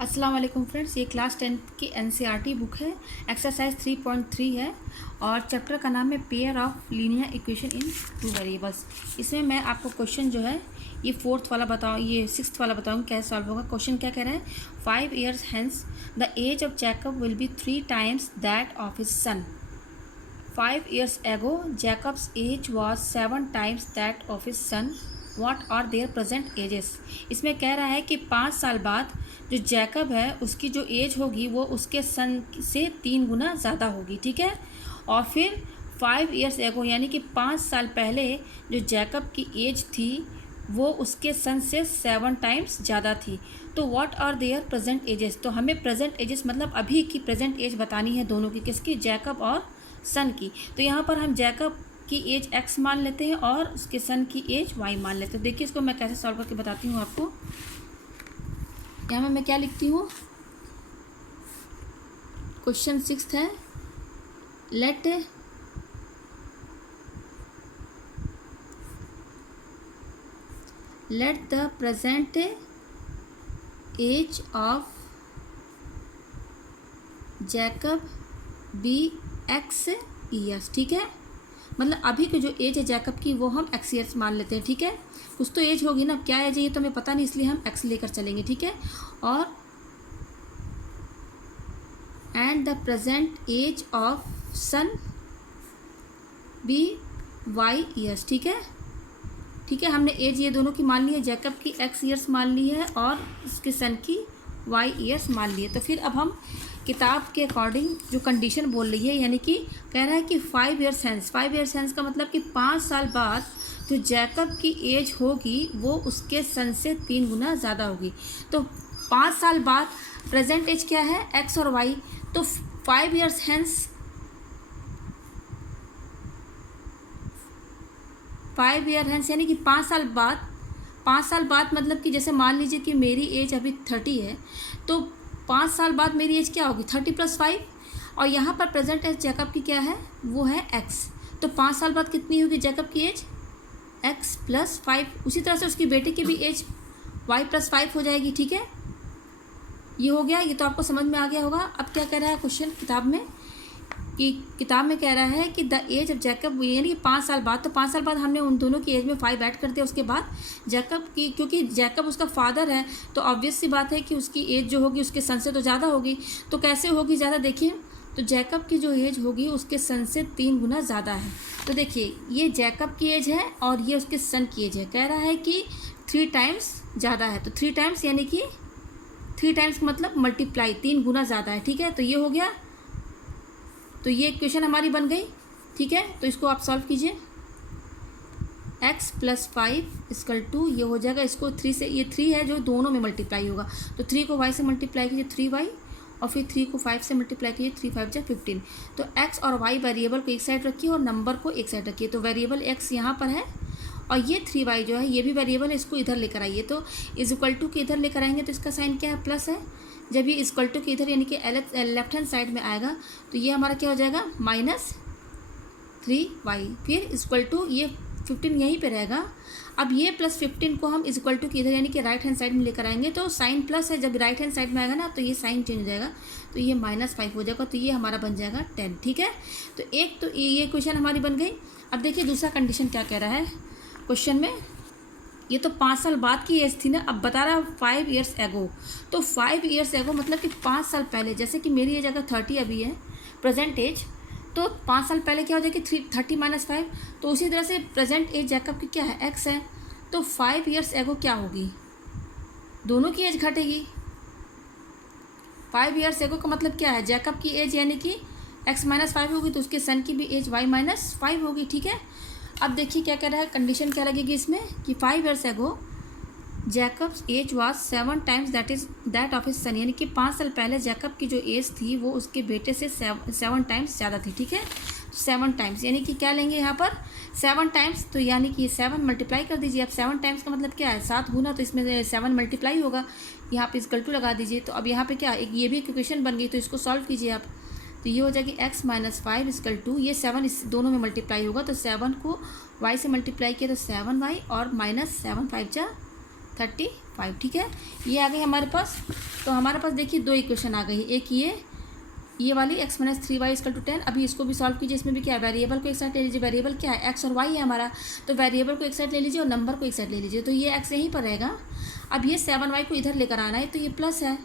अस्सलाम वालेकुम फ्रेंड्स, ये क्लास 10 की एनसीईआरटी बुक है। एक्सरसाइज 3.3 है और चैप्टर का नाम है pair of linear equation in two variables. इसमें मैं आपको क्वेश्चन जो है ये फोर्थ वाला बताऊँ, ये सिक्स्थ वाला बताऊँगी कैसे सॉल्व होगा। क्वेश्चन क्या कह रहा है, 5 years hence the age of Jacob will be 3 times that of his son. 5 years ago Jacob's age was 7 times that of his son. What are their present ages? इसमें कह रहा है कि 5 साल बाद जो जैकब है उसकी जो एज होगी वो उसके सन से 3 गुना ज़्यादा होगी, ठीक है। और फिर 5 years ago यानी कि 5 साल पहले जो जैकब की एज थी वो उसके सन से 7 times ज़्यादा थी। तो what are their present ages, तो हमें प्रेजेंट एजेस मतलब अभी की प्रेजेंट एज बतानी है दोनों की, किसकी, जैकब और सन की। तो यहाँ पर हम जैकब की एज x मान लेते हैं और उसके सन की एज y मान लेते हैं। देखिए इसको मैं कैसे सॉल्व करके बताती हूँ आपको। यहाँ मैं क्या लिखती हूँ, क्वेश्चन 6 है, let the present age of Jacob be x years, ठीक है। मतलब अभी की जो एज है जैकब की वो हम x ईयर्स मान लेते हैं, ठीक है। कुछ तो एज होगी ना, क्या एज है ये तो हमें पता नहीं, इसलिए हम x लेकर चलेंगे, ठीक है। और and the present age of son be y years, ठीक है। ठीक है, हमने एज ये दोनों की मान ली है, जैकब की x ईयर्स मान ली है और इसके सन की y ईयर्स मान ली है। तो फिर अब हम किताब के अकॉर्डिंग जो कंडीशन बोल रही है, यानी कि कह रहा है कि 5 years hence, 5 years hence का मतलब कि 5 साल बाद जो जैकब की एज होगी वो उसके सन से 3 गुना ज़्यादा होगी। तो 5 साल बाद प्रेजेंट एज क्या है, x और y। तो 5 years hence, 5 year hence यानी कि 5 साल बाद, 5 साल बाद मतलब कि जैसे मान लीजिए कि मेरी एज अभी 30 है, तो 5 साल बाद मेरी एज क्या होगी, 30 + 5। और यहाँ पर प्रेजेंट एज जैकब की क्या है, वो है x। तो 5 साल बाद कितनी होगी जैकब की एज, x + 5। उसी तरह से उसकी बेटे की भी एज y + 5 हो जाएगी, ठीक है। ये हो गया, ये तो आपको समझ में आ गया होगा। अब क्या कह रहा है क्वेश्चन किताब में, कि किताब में कह रहा है कि द एज ऑफ जैकब यानी कि 5 साल बाद, तो 5 साल बाद हमने उन दोनों की एज में 5 ऐड कर दिया। उसके बाद जैकब की, क्योंकि जैकब उसका फादर है तो ऑब्वियस सी बात है कि उसकी एज जो होगी उसके सन से तो ज़्यादा होगी। तो कैसे होगी ज़्यादा, देखिए तो जैकब की जो एज होगी उसके सन से 3 गुना ज़्यादा है। तो देखिए ये जैकब की एज है और ये उसके सन की एज है। कह रहा है कि 3 times ज़्यादा है, तो 3 times यानी कि 3 times मतलब मल्टीप्लाई, 3 गुना ज़्यादा है, ठीक है। तो ये हो गया, तो ये इक्वेशन हमारी बन गई, ठीक है। तो इसको आप सॉल्व कीजिए, x + 5 = ये हो जाएगा, इसको 3 से, ये 3 है जो दोनों में मल्टीप्लाई होगा, तो 3 को y से मल्टीप्लाई कीजिए 3y, और फिर 3 को 5 से मल्टीप्लाई कीजिए 3 × 5 = 15। तो x और y वेरिएबल को एक साइड रखिए और नंबर को एक साइड रखिए। तो वेरिएबल x यहाँ पर है और ये 3y जो है ये भी वेरिएबल है, इसको इधर लेकर आइए। तो = के इधर लेकर आएंगे तो इसका साइन क्या है, प्लस है। जब ये = के इधर यानी कि लेफ्ट हैंड साइड में आएगा तो ये हमारा क्या हो जाएगा, -3y। फिर = ये 15 यहीं पे रहेगा। अब ये +15 को हम = के इधर यानी कि राइट हैंड साइड में लेकर आएंगे तो साइन प्लस है, जब राइट हैंड साइड में आएगा ना तो ये साइन चेंज हो जाएगा, तो ये -5 हो जाएगा। तो ये हमारा बन जाएगा 10, ठीक है। तो एक तो ये क्वेश्चन हमारी बन गई। अब देखिए दूसरा कंडीशन क्या कह रहा है क्वेश्चन में, ये तो 5 साल बाद की एज थी ना, अब बता रहा है 5 years ago। तो 5 years ago मतलब कि 5 साल पहले, जैसे कि मेरी एज अगर 30 अभी है प्रेजेंट एज, तो 5 साल पहले क्या हो जाएगी, 30 - 5। तो उसी तरह से प्रेजेंट एज जैकब की क्या है, x है। तो 5 years ago क्या होगी, दोनों की एज घटेगी। 5 years ago का मतलब क्या है, जैकब की एज यानी कि x - 5 होगी, तो उसके सन की भी एज y - 5 होगी, ठीक है। अब देखिए क्या कह रहा है, कंडीशन क्या लगेगी इसमें कि 5 years ago Jacob's age was 7 times that of his son, यानी कि 5 साल पहले जैकब की जो एज थी वो उसके बेटे से 7 times ज़्यादा थी, ठीक है। 7 times यानी कि क्या लेंगे यहाँ पर 7 times, तो यानी कि 7 मल्टीप्लाई कर दीजिए। अब 7 times का मतलब क्या है, 7 गुना, तो इसमें 7 मल्टीप्लाई होगा, यहाँ पे = लगा दीजिए। तो अब यहाँ पे क्या, एक ये भी इक्वेशन बन गई, तो इसको सॉल्व कीजिए आप। तो ये हो जाएगी x - 5 = ये 7 इस दोनों में मल्टीप्लाई होगा, तो 7 को y से मल्टीप्लाई किया तो 7y और -7 × 5 = 35। 5, ठीक है। ये आ गई हमारे पास। तो हमारे पास देखिए 2 इक्वेशन आ गई, एक ये वाली x minus 3y equal to 10। अभी इसको भी सॉल्व कीजिए। इसमें भी क्या है, वेरिएबल को एक साइड ले लीजिए। वेरिएबल क्या है, x और y है हमारा, तो वेरिएबल को एक साइड ले लीजिए और नंबर को एक साइड ले लीजिए। तो ये x यहीं पर रहेगा। अब ये 7y को इधर लेकर आना है, तो ये प्लस है,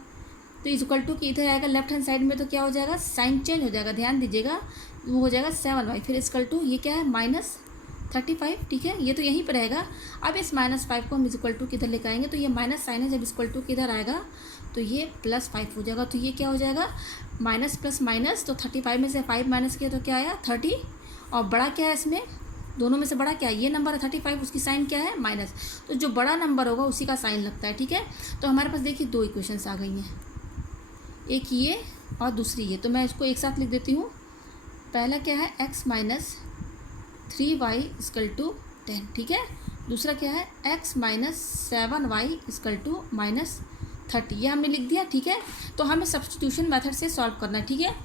तो इज इक्वल टू कि इधर आएगा लेफ्ट हैंड साइड में, तो क्या हो जाएगा, साइन चेंज हो जाएगा, ध्यान दीजिएगा। वो हो जाएगा 7y, फिर इक्वल टू ये क्या है -35, ठीक है। ये तो यहीं पर रहेगा। अब इस -5 को हम इज इक्वल टू किधर लेकर आएंगे, तो ये माइनस साइन है, जब इक्वल टू किधर आएगा तो ये +5 हो जाएगा। तो ये क्या हो जाएगा, माइनस प्लस माइनस, तो 35 में से 5 माइनस किया तो क्या आया 30। और बड़ा क्या है इसमें, दोनों में से बड़ा क्या है, ये नंबर है 35, उसकी साइन क्या है माइनस। तो जो बड़ा नंबर होगा उसी का साइन लगता है, ठीक है। तो हमारे पास देखिए 2 इक्वेशंस आ गई हैं, एक ये और दूसरी ये। तो मैं इसको एक साथ लिख देती हूँ। पहला क्या है, x minus 3y equal to 10, ठीक है। दूसरा क्या है, x minus 7y equal to -30, ये हमने लिख दिया, ठीक है। तो हमें सब्स्टिट्यूशन मेथड से सॉल्व करना है, ठीक है।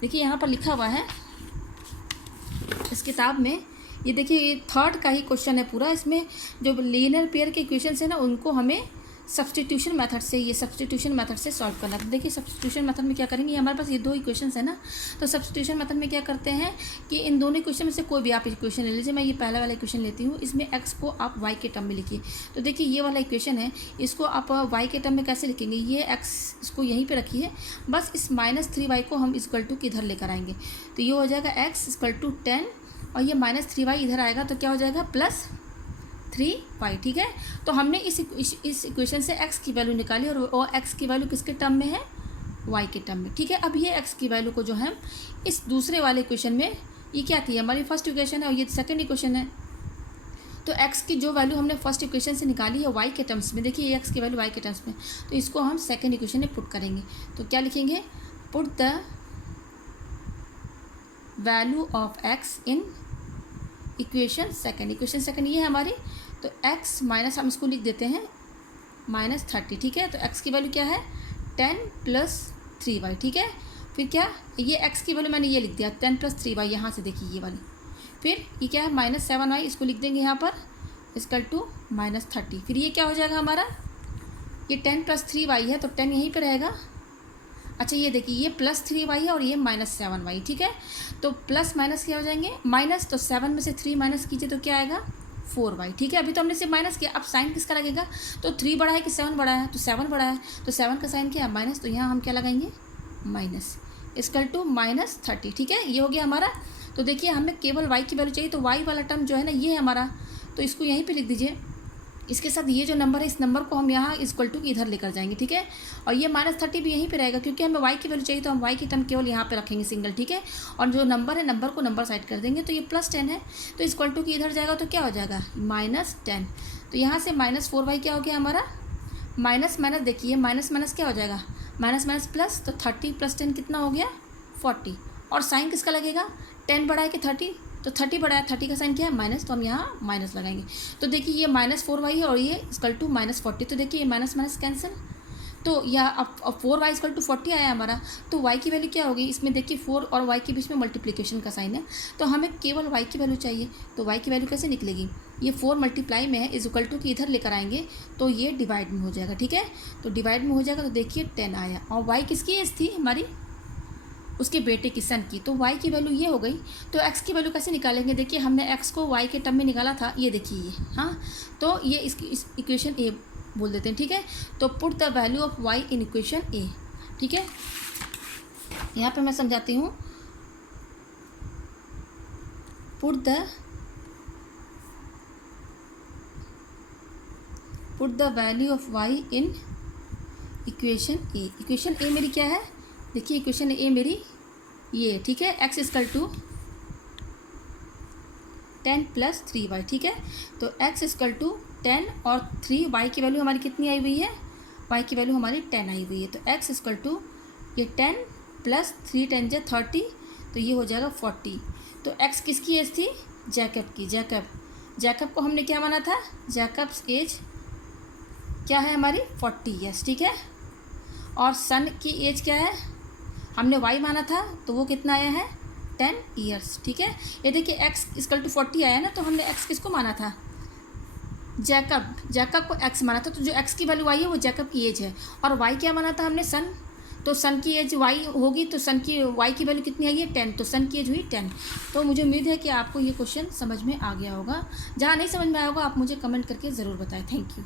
देखिए यहाँ पर लिखा हुआ है इस किताब में, ये देखिए ये 3rd का ही क्वेश्चन है पूरा। इसमें जो लीनियर पेयर के इक्वेशंस है ना, उनको हमें सब्स्टिट्यूशन मेथड से, ये सब्स्टिट्यूशन मेथड से सॉल्व करना है। तो देखिए सब्स्टिट्यूशन मेथड में क्या करेंगे, हमारे पास ये 2 इक्वेशंस है ना, तो सब्स्टिट्यूशन मेथड में क्या करते हैं कि इन दोनों इक्वेशन में से कोई भी आप इक्वेशन ले लीजिए। मैं ये पहला वाला इक्वेशन लेती हूँ, इसमें x को आप y के टर्म में लिखिए। तो देखिए ये वाला इक्वेशन है, इसको आप y के टर्म में कैसे लिखेंगे, ये x इसको यहीं पर रखिए, बस इस -3y को हम इक्वल टू किधर लेकर आएंगे, तो ये हो जाएगा x इक्वल टू 10, और ये -3y इधर आएगा तो क्या हो जाएगा +3y, ठीक है। तो हमने इस इक्वेशन से x की वैल्यू निकाली, और x की वैल्यू किसके टर्म में है, y के टर्म में, ठीक है। अब ये x की वैल्यू को जो है इस दूसरे वाले इक्वेशन में, ये क्या थी हमारी फर्स्ट इक्वेशन है और ये सेकंड इक्वेशन है, तो x की जो वैल्यू हमने फर्स्ट इक्वेशन से निकाली है y के टर्म्स में, देखिए ये x की वैल्यू y के टर्म्स में, तो इसको हम सेकंड इक्वेशन में पुट करेंगे। तो क्या लिखेंगे, put the value of x in equation second ये है हमारी। तो x माइनस, हम इसको लिख देते हैं -30, ठीक है। तो x की वैल्यू क्या है 10 + 3y, ठीक है। फिर क्या, ये x की वैल्यू मैंने ये लिख दिया 10 + 3y, यहाँ से देखिए ये वाली। फिर ये क्या है -7y, इसको लिख देंगे यहाँ पर इक्वल टू -30। फिर ये क्या हो जाएगा हमारा, ये 10 + 3y है, तो 10 यहीं पर रहेगा। अच्छा ये देखिए ये +3y है और ये -7y, ठीक है। तो प्लस माइनस क्या हो जाएंगे, माइनस, तो 7 में से 3 माइनस कीजिए तो क्या आएगा 4y, ठीक है। अभी तो हमने सिर्फ माइनस किया, अब साइन किसका लगेगा, तो 3 बड़ा है कि 7 बड़ा है, तो 7 बड़ा है, तो 7 का साइन क्या है माइनस, तो यहाँ हम क्या लगाएंगे माइनस इक्वल टू -30, ठीक है। ये हो गया हमारा। तो देखिए हमें केवल y की वैल्यू चाहिए, तो y वाला टर्म जो है ना ये है हमारा, तो इसको यहीं पर लिख दीजिए। इसके साथ ये जो नंबर है, इस नंबर को हम यहाँ इक्वल टू इधर लेकर जाएंगे, ठीक है। और ये -30 भी यहीं पे रहेगा, क्योंकि हमें y की वैल्यू चाहिए, तो हम y की टर्म केवल यहाँ पे रखेंगे सिंगल, ठीक है। और जो नंबर है, नंबर को नंबर साइड कर देंगे, तो ये +10 है, तो इक्वल टू की इधर जाएगा तो क्या हो जाएगा -10। तो यहाँ से -4y क्या हो गया हमारा, माइनस माइनस, देखिए माइनस माइनस क्या हो जाएगा, माइनस माइनस प्लस, तो 30 + 10 कितना हो गया 40। और साइन किसका लगेगा, 10 बड़ा है कि 30, तो 30 बड़ा है, 30 का साइन क्या है माइनस, तो हम यहाँ माइनस लगाएंगे। तो देखिए ये -4y है और ये इक्वल टू -40, तो देखिए ये माइनस माइनस कैंसिल, तो यह अब 4y इक्वल टू 40 आया हमारा। तो y की वैल्यू क्या होगी, इसमें देखिए 4 और y के बीच में मल्टीप्लिकेशन का साइन है, तो हमें केवल y की वैल्यू चाहिए। तो y की वैल्यू कैसे निकलेगी, ये 4 मल्टीप्लाई में है, इज इक्वल टू कि इधर लेकर आएंगे तो ये डिवाइड में हो जाएगा, ठीक है। तो डिवाइड में हो जाएगा, तो देखिए 10 आया, और y किसकी एज थी हमारी, उसके बेटे की, सन की, तो y की वैल्यू ये हो गई। तो x की वैल्यू कैसे निकालेंगे, देखिए हमने x को y के टर्म में निकाला था, ये देखिए ये, हाँ, तो ये इसकी इस इक्वेशन ए बोल देते हैं, ठीक है। तो put the value of y in equation A, ठीक है। यहाँ पे मैं समझाती हूँ, put the value of y in equation A. Equation A मेरी क्या है, देखिए इक्वेशन ए मेरी ये, ठीक है, x इक्वल टू 10 + 3y, ठीक है। तो x इक्वल टू 10 और 3, y की वैल्यू हमारी कितनी आई हुई है, y की वैल्यू हमारी 10 आई हुई है। तो x इक्वल टू ये 10 + 3 10 × 30, तो ये हो जाएगा 40। तो x किसकी एज थी, जैकब की, जैकब को हमने क्या माना था, जैकब्स एज क्या है हमारी 40 ईयर्स, ठीक है। और सन की एज क्या है, हमने y माना था, तो वो कितना आया है 10 ईयर्स, ठीक है। ये देखिए x इक्वल टू 40 आया ना, तो हमने x किसको माना था, जैकब को एक्स माना था, तो जो एक्स की वैल्यू आई है वो जैकब की एज है, और वाई क्या माना था हमने, सन, तो सन की एज वाई होगी, तो सन की वाई की वैल्यू कितनी आई है 10, तो सन की एज हुई 10। तो मुझे उम्मीद है कि आपको ये क्वेश्चन समझ में आ गया होगा। जहाँ नहीं समझ में आया होगा आप मुझे कमेंट करके ज़रूर बताएं। Thank you.